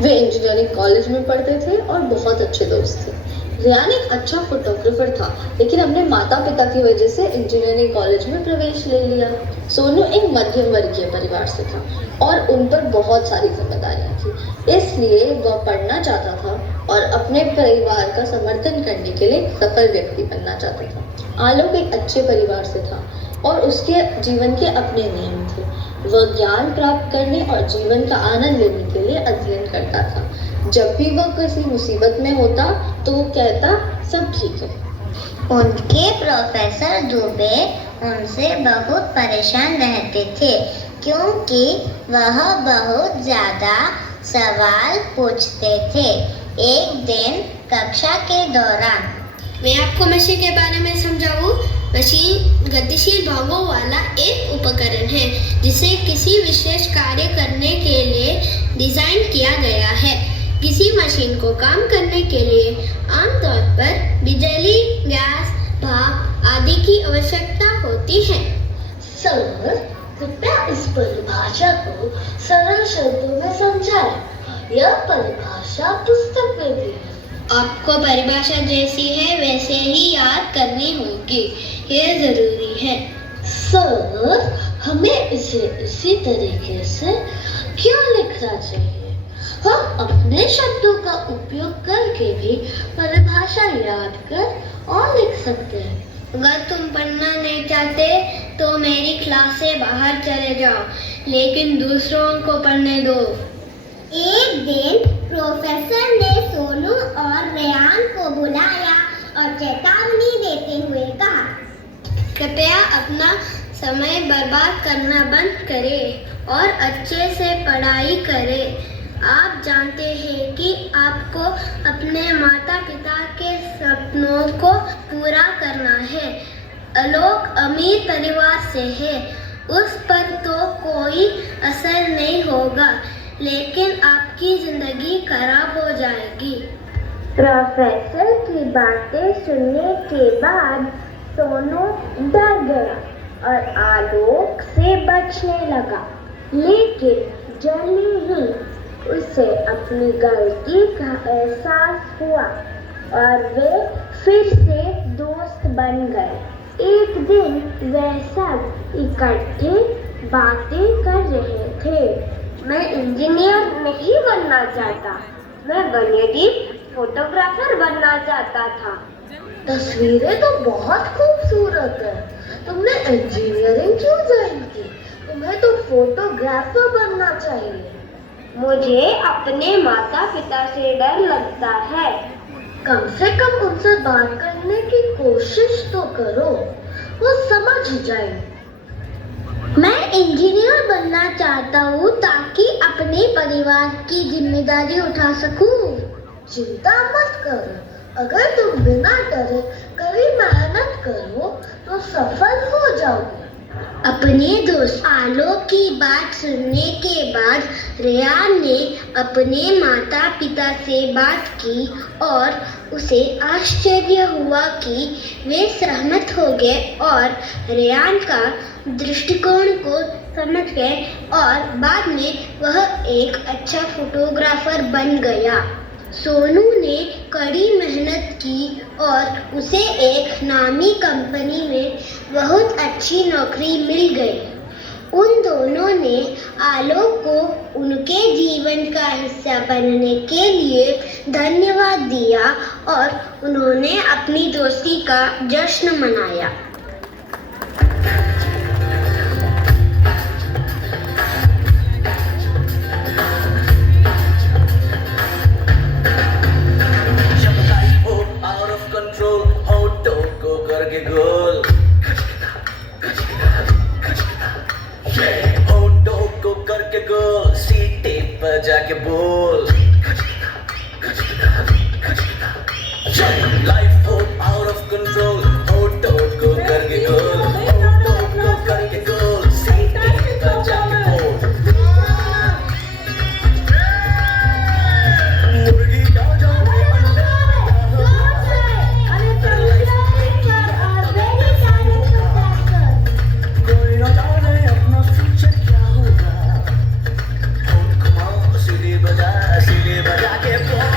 वे engineering college में पढ़ते थे और बहुत अच्छे दोस्त थे। रेयान एक अच्छा फोटोग्राफर था, लेकिन अपने माता पिता की वजह से इंजीनियरिंग कॉलेज में प्रवेश ले लिया। सोनू एक मध्यम वर्गीय परिवार से था और उन पर बहुत सारी जिम्मेदारियां थी, इसलिए वह पढ़ना चाहता था और अपने परिवार का समर्थन करने के लिए सफल व्यक्ति बनना चाहता था। आलोक एक अच्छे परिवार से था और उसके जीवन के अपने नियम थे। वह ज्ञान प्राप्त करने और जीवन का आनंद लेने के लिए अध्ययन करता था। जब भी वह किसी मुसीबत में होता तो वो कहता, सब ठीक है। उनके प्रोफेसर दुबे उनसे बहुत परेशान रहते थे क्योंकि वह बहुत ज़्यादा सवाल पूछते थे। एक दिन कक्षा के दौरान मैं आपको मशीन के बारे में समझाऊं। मशीन गतिशील भागों वाला एक उपकरण है जिसे किसी विशेष कार्य करने के लिए डिजाइन किया गया है। किसी मशीन को काम करने के लिए आमतौर पर बिजली, गैस, भाप आदि की आवश्यकता होती है। सर, कृपया इस परिभाषा को सरल शब्दों में समझाएं। यह परिभाषा पुस्तक में दी है। आपको परिभाषा जैसी है वैसे ही याद करनी होगी, यह जरूरी है। सर, हमें इसे इसी तरीके से क्यों लिखना चाहिए? हम अपने शब्दों का उपयोग करके भी परिभाषा याद कर और लिख सकते हैं। अगर तुम पढ़ना नहीं चाहते तो मेरी क्लास से बाहर चले जाओ, लेकिन दूसरों को पढ़ने दो। एक दिन प्रोफेसर ने सोनू और रेयान को बुलाया और चेतावनी देते हुए कहा, कृपया अपना समय बर्बाद करना बंद करें और अच्छे से पढ़ाई करें। आप जानते हैं कि आपको अपने माता पिता के सपनों को पूरा करना है। आलोक अमीर परिवार से है, उस पर तो कोई असर नहीं होगा, लेकिन आपकी जिंदगी खराब हो जाएगी। प्रोफेसर की बातें सुनने के बाद सोनू डर गया और आलोक से बचने लगा, लेकिन जल्दी ही उसे अपनी गलती का एहसास हुआ और वे फिर से दोस्त बन गए। एक दिन वे सब इकट्ठे बातें कर रहे थे। मैं इंजीनियर नहीं बनना चाहता, मैं वन्यजीव फोटोग्राफर बनना चाहता था। तस्वीरें तो बहुत खूबसूरत है। तुमने इंजीनियरिंग क्यों ज्वाइन की? तुम्हें तो फोटोग्राफर बनना चाहिए। मुझे अपने माता पिता से डर लगता है। कम से कम उनसे बात करने की कोशिश तो करो, वो समझ जाएंगे। मैं इंजीनियर बनना चाहता हूँ ताकि अपने परिवार की जिम्मेदारी उठा सकूँ। चिंता मत करो, अगर तुम बिना डरे कड़ी मेहनत करो तो सफल हो जाओगे। अपने दोस्त आलोक की बात सुनने के बाद रेयान ने अपने माता पिता से बात की और उसे आश्चर्य हुआ कि वे सहमत हो गए और रेयान का दृष्टिकोण को समझ गए और बाद में वह एक अच्छा फोटोग्राफर बन गया। सोनू ने कड़ी मेहनत की और उसे एक नामी कंपनी में बहुत अच्छी नौकरी मिल गई। उन दोनों ने आलोक को उनके जीवन का हिस्सा बनने के लिए धन्यवाद दिया और उन्होंने अपनी दोस्ती का जश्न मनाया। जाके बोल लाइफ हो आउट ऑफ कंट्रोल, ऑटो को करके गोल, ऑटो को करके गोल, सीटे पर जाके बोल। मुर्गी जा जाए अंडा कोई ना जाने अपना फ्यूचर क्या होगा। सीधी बजा ये